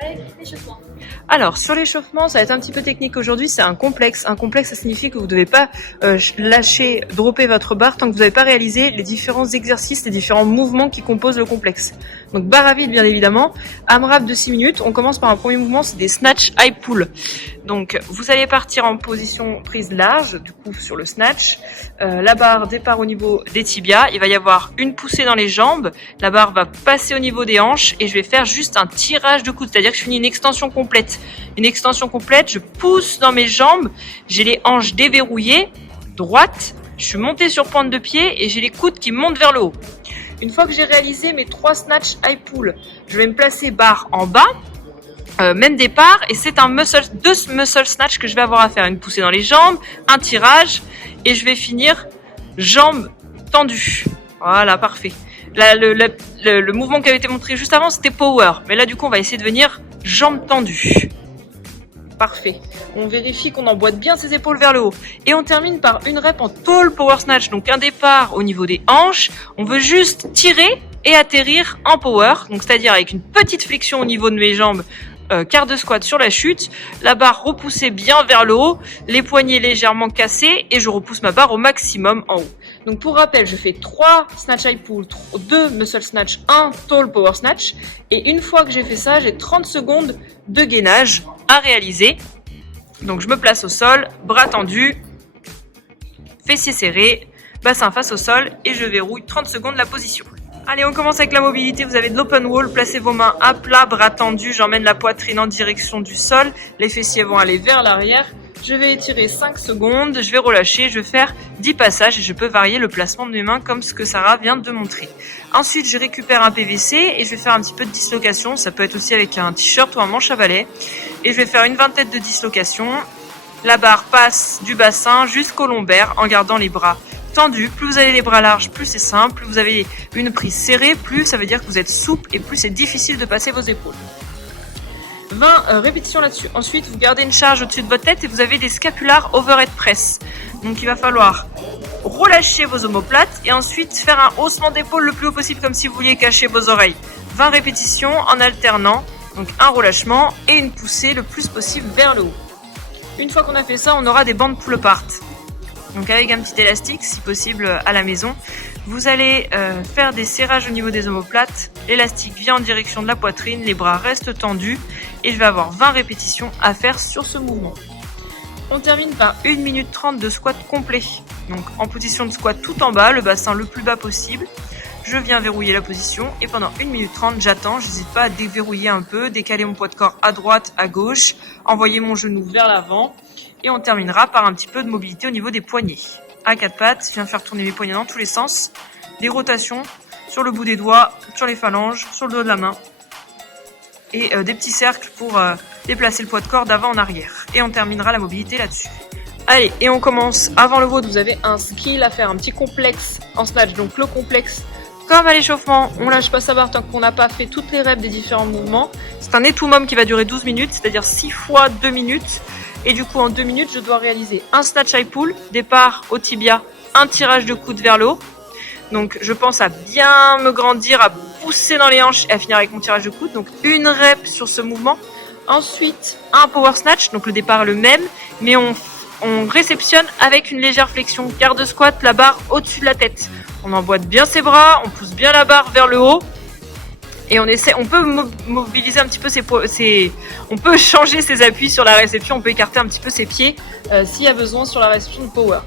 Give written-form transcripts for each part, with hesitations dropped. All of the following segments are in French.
avec l'échauffement. Alors, sur l'échauffement, ça va être un petit peu technique aujourd'hui, c'est un complexe. Un complexe, ça signifie que vous ne devez pas dropper votre barre tant que vous n'avez pas réalisé les différents exercices, les différents mouvements qui composent le complexe. Donc, barre à vide, bien évidemment. AMRAP de 6 minutes. On commence par un premier mouvement, c'est des snatch high pull. Donc, vous allez partir en position prise large, du coup, sur le snatch. La barre départ au niveau des tibias. Il va y avoir une poussée dans les jambes. La barre va passer au niveau des hanches et je vais faire juste un tirage de coude, c'est-à-dire que je finis une extension complète. Une extension complète, je pousse dans mes jambes, j'ai les hanches déverrouillées, droite, je suis montée sur pointe de pied et j'ai les coudes qui montent vers le haut. Une fois que j'ai réalisé mes 3 snatch high pull, je vais me placer barre en bas, même départ, et c'est deux muscle snatch que je vais avoir à faire. Une poussée dans les jambes, un tirage, et je vais finir jambes tendues. Voilà, parfait. Là, le mouvement qui avait été montré juste avant, c'était power. Mais là, du coup, on va essayer de venir jambes tendues. Parfait. On vérifie qu'on emboîte bien ses épaules vers le haut. Et on termine par une rep en tall power snatch. Donc, un départ au niveau des hanches. On veut juste tirer et atterrir en power. Donc, c'est-à-dire avec une petite flexion au niveau de mes jambes. Quart de squat sur la chute, la barre repoussée bien vers le haut, les poignets légèrement cassés et je repousse ma barre au maximum en haut. Donc pour rappel, je fais 3 snatch high pull, 2 muscle snatch, 1 tall power snatch et une fois que j'ai fait ça, j'ai 30 secondes de gainage à réaliser. Donc je me place au sol, bras tendus, fessiers serrés, bassin face au sol et je verrouille 30 secondes la position. Allez, on commence avec la mobilité. Vous avez de l'open wall. Placez vos mains à plat, bras tendus. J'emmène la poitrine en direction du sol. Les fessiers vont aller vers l'arrière. Je vais étirer 5 secondes. Je vais relâcher. Je vais faire 10 passages et je peux varier le placement de mes mains comme ce que Sarah vient de montrer. Ensuite, je récupère un PVC et je vais faire un petit peu de dislocation. Ça peut être aussi avec un t-shirt ou un manche à balai. Et je vais faire une vingtaine de dislocations. La barre passe du bassin jusqu'au lombaire en gardant les bras tendu. Plus vous avez les bras larges, plus c'est simple. Plus vous avez une prise serrée, plus ça veut dire que vous êtes souple et plus c'est difficile de passer vos épaules. 20 répétitions là-dessus. Ensuite, vous gardez une charge au-dessus de votre tête et vous avez des scapulars overhead press. Donc il va falloir relâcher vos omoplates et ensuite faire un haussement d'épaule le plus haut possible comme si vous vouliez cacher vos oreilles. 20 répétitions en alternant. Donc un relâchement et une poussée le plus possible vers le haut. Une fois qu'on a fait ça, on aura des bandes pull apart. Donc avec un petit élastique, si possible à la maison, vous allez faire des serrages au niveau des omoplates. L'élastique vient en direction de la poitrine, les bras restent tendus et je vais avoir 20 répétitions à faire sur ce mouvement. On termine par 1 minute 30 de squat complet. Donc en position de squat tout en bas, le bassin le plus bas possible. Je viens verrouiller la position et pendant 1 minute 30, j'attends. J'hésite pas à déverrouiller un peu, décaler mon poids de corps à droite, à gauche, envoyer mon genou vers l'avant. Et on terminera par un petit peu de mobilité au niveau des poignets. À 4 pattes, je viens faire tourner mes poignets dans tous les sens. Des rotations sur le bout des doigts, sur les phalanges, sur le dos de la main. Et des petits cercles pour déplacer le poids de corps d'avant en arrière. Et on terminera la mobilité là-dessus. Allez, et on commence. Avant le WOD, vous avez un skill à faire, un petit complexe en snatch. Donc le complexe, comme à l'échauffement, on lâche pas sa barre tant qu'on n'a pas fait toutes les reps des différents mouvements. C'est un étoumum qui va durer 12 minutes, c'est-à-dire 6 fois 2 minutes. Et du coup, en 2 minutes, je dois réaliser un snatch high pull, départ au tibia, un tirage de coude vers le haut. Donc, je pense à bien me grandir, à pousser dans les hanches et à finir avec mon tirage de coude. Donc, une rep sur ce mouvement. Ensuite, un power snatch. Donc, le départ est le même, mais on réceptionne avec une légère flexion. Garde squat, la barre au-dessus de la tête. On emboîte bien ses bras, on pousse bien la barre vers le haut. Et on peut mobiliser un petit peu on peut changer ses appuis sur la réception, on peut écarter un petit peu ses pieds s'il y a besoin sur la réception de power.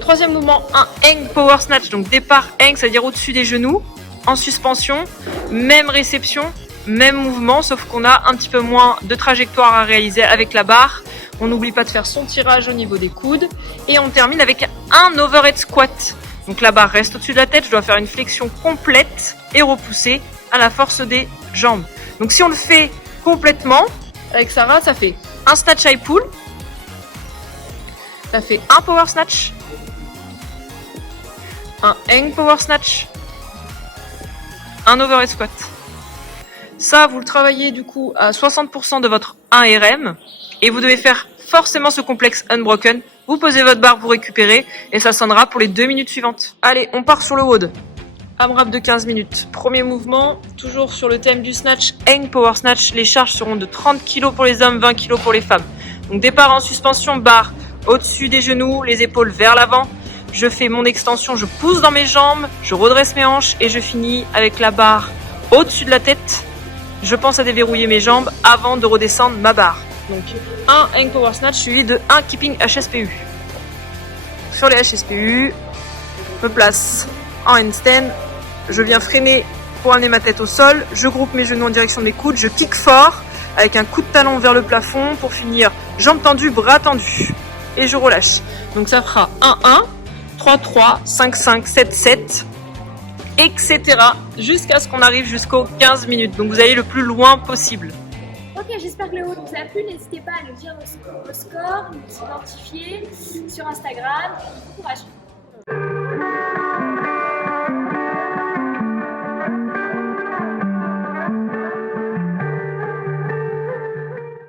Troisième mouvement, un hang power snatch, donc départ hang, c'est-à-dire au-dessus des genoux, en suspension, même réception, même mouvement, sauf qu'on a un petit peu moins de trajectoire à réaliser avec la barre. On n'oublie pas de faire son tirage au niveau des coudes et on termine avec un overhead squat. Donc la barre reste au-dessus de la tête, je dois faire une flexion complète et repousser à la force des jambes. Donc si on le fait complètement, avec Sarah, ça fait un snatch high pull, ça fait un power snatch, un hang power snatch, un overhead squat. Ça, vous le travaillez du coup à 60% de votre 1RM et vous devez faire forcément ce complexe unbroken. Vous posez votre barre pour récupérer et ça sonnera pour les 2 minutes suivantes. Allez, on part sur le WOD. AMRAP de 15 minutes. Premier mouvement, toujours sur le thème du snatch, hang power snatch. Les charges seront de 30 kg pour les hommes, 20 kg pour les femmes. Donc départ en suspension, barre au-dessus des genoux, les épaules vers l'avant. Je fais mon extension, je pousse dans mes jambes, je redresse mes hanches et je finis avec la barre au-dessus de la tête. Je pense à déverrouiller mes jambes avant de redescendre ma barre. Donc un hang power snatch suivi de un keeping HSPU. Sur les HSPU, je me place en handstand, je viens freiner pour amener ma tête au sol, je groupe mes genoux en direction des coudes, je kick fort avec un coup de talon vers le plafond pour finir jambes tendues, bras tendus et je relâche. Donc ça fera 1-1, 3-3, 5-5, 7-7, etc. jusqu'à ce qu'on arrive jusqu'aux 15 minutes. Donc vous allez le plus loin possible. Ok, j'espère que le haut vous a plu. N'hésitez pas à nous dire vos scores, nous identifier sur Instagram. Bon courage.